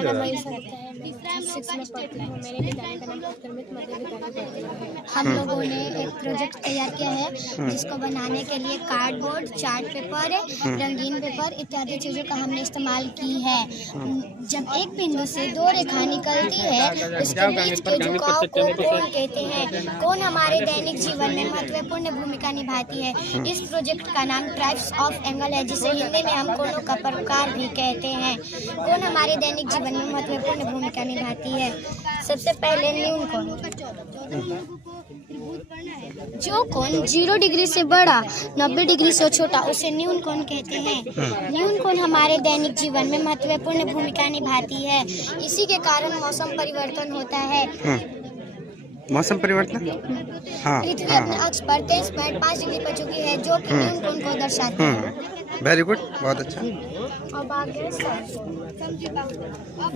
मेरा नाम मनीषा गुप्ता है। मैं 6 में पढ़ती हूँ। मेरे विद्यालय का नाम उत्तरमित मध्य विद्यालय पढ़ती है। हम लोगों ने एक प्रोजेक्ट तैयार किया है जिसको बनाने के लिए कार्डबोर्ड, चार्ट पेपर, रंगीन पेपर इत्यादि चीज़ों का हमने इस्तेमाल की है। जब एक बिंदु से दो रेखा निकलती है उसके बीच के झुकाव को कोण कहते हैं। कोण हमारे दैनिक जीवन में महत्वपूर्ण भूमिका निभाती है। इस प्रोजेक्ट का नाम टाइप्स ऑफ एंगल है, जिसे हिंदी में हम कोणों का प्रकार भी कहते हैं। कोण हमारे दैनिक जीवन में महत्वपूर्ण भूमिका निभाती है। सबसे पहले न्यून कोण। जो कोण 0 डिग्री से बड़ा 90 डिग्री से छोटा उसे न्यून कोण कहते हैं। न्यून कोण हमारे दैनिक जीवन में महत्वपूर्ण भूमिका निभाती है। इसी के कारण मौसम परिवर्तन होता है। मौसम परिवर्तन पृथ्वी अपने अक्ष पर 23.5 डिग्री पर झुकी है, जो कि न्यून कोण को दर्शाती है। वेरी गुड, बहुत अच्छा। अब आगे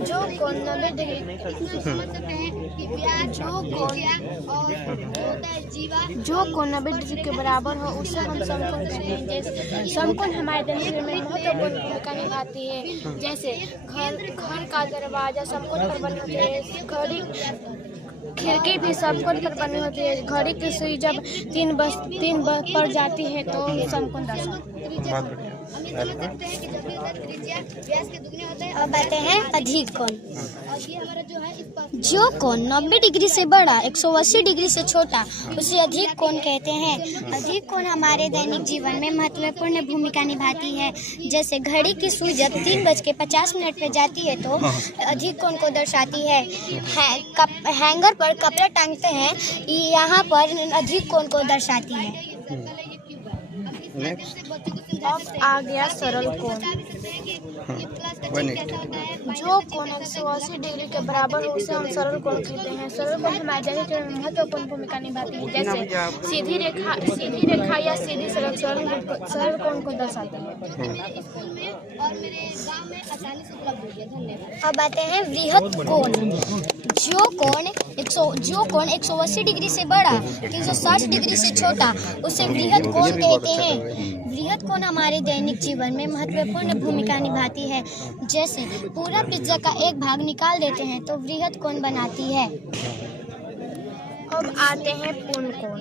जो कोण 90 डिग्री के बराबर हो उसे हम समकोण कहते हैं। जैसे समकोण हमारे दैनिक जीवन में महत्वपूर्ण भूमिका निभाती है। जैसे घर का दरवाजा समकोण पर बनी होती है, खिड़की भी समकोण पर बनी होती है। घड़ी की सुई जब 3 पर जाती है तो समकोण दर्शाती है। अब आते हैं अधिक कोण। जो कोण 90 डिग्री से बड़ा 180 डिग्री से छोटा उसे अधिक कोण कहते हैं। अधिक कोण हमारे दैनिक जीवन में महत्वपूर्ण भूमिका निभाती है। जैसे घड़ी की सुई जब 3:50 पे जाती है तो अधिक कोण को दर्शाती है। हैंगर पर कपड़े टांगते हैं, यहाँ पर अधिक कोण को दर्शाती है। अब आ गया सरल कोण। जो कोण 180 डिग्री के बराबर हो उसे हम सरल कोण कहते हैं। सरल कोण हमारे दैनिक जीवन में महत्वपूर्ण भूमिका निभाती है। जैसे सीधी रेखा या सीधी सड़क सरल कोण को दर्शाती है। अब आते हैं वृहद कोण। जो कोण 180 डिग्री से बड़ा 360 डिग्री से छोटा उसे वृहद कोण कहते हैं। वृहद कोण हमारे दैनिक जीवन में महत्वपूर्ण भूमिका निभाती है। जैसे पूरा पिज्जा का एक भाग निकाल देते हैं तो वृहद कोण बनाती है। अब आते हैं पूर्ण कोण।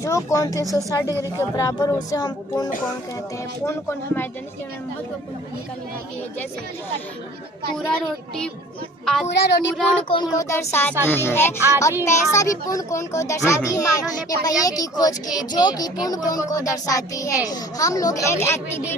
जो कोण 360 डिग्री के बराबर उसे हम पूर्ण कोण कहते हैं। पूर्ण कोण हमारे दैनिक जीवन में महत्वपूर्ण भूमिका निभाती है। जैसे पूरा रोटी पूर्ण कोण को दर्शाती है और पैसा भी पूर्ण कोण को दर्शाती है। पहिए की खोज की जो कि पूर्ण कोण को दर्शाती है। हम लोग एक एक्टिविटी